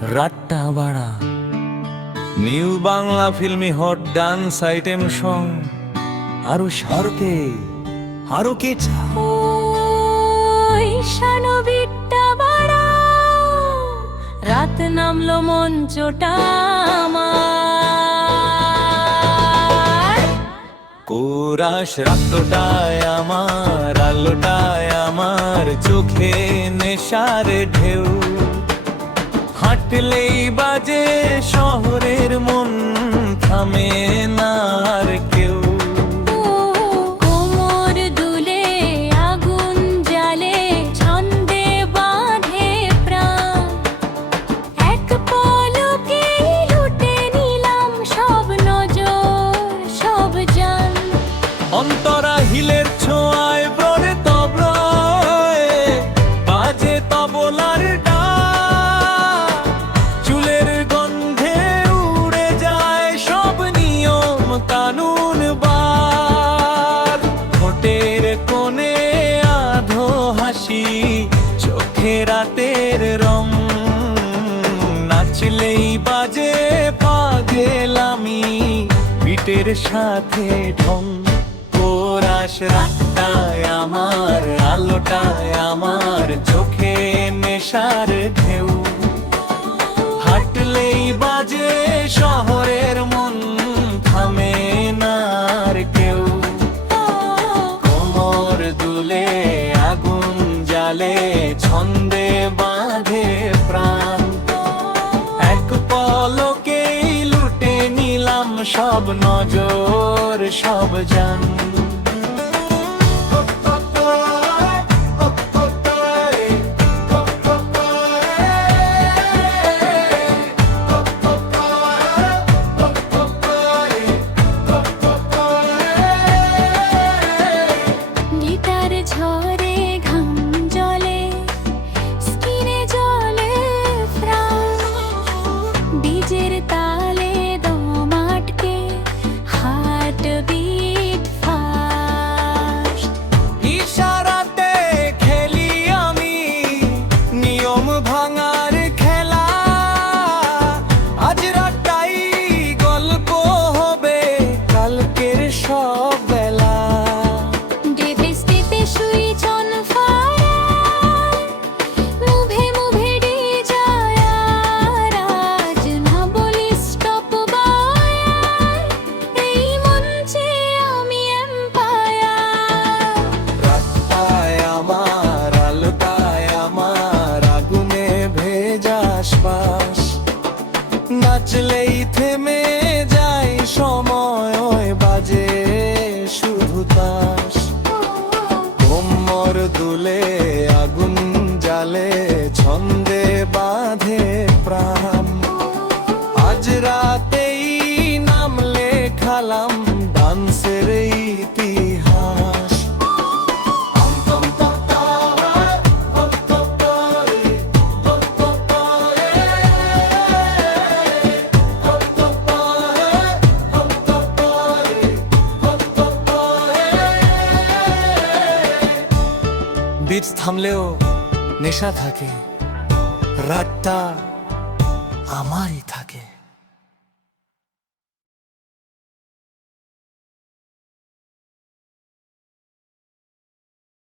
রাট্টা বাড়া। New Bangla filmy hot dance item song. আরও সরকে আরও কে বাড়া। রাত নামলো মঞ্চটা আমার। কোরাস রক্তটায় আমার আলোটায় আমার চোখে নেশার ঢেউ। হাঁটলেই বাজে শহরের মন থামে না আর কেউ। কোমর দুলে আগুন জ্বালে ছন্দে বাঁধে প্রাণ। এক পলকে লুটে নিলাম সব নজর সব জান। অন্তরা কানুন বার ঠোঁটের কোণে আধো হাসি, চোখে রাতের রং। নাচলেই বাজে পাগেলামি, বিটের সাথে ঢং। কোরাস রাতটায় আমার, আলোটায় আমার, চোখে নেশার ঢেউ। জালে ছন্দে বাঁধে প্রাণ। এক পলকেই লুটে নিলাম সব নজর সব জান। কোমর বীজ থামলেও নেশা থাকে। রাতটা আমারই থাকে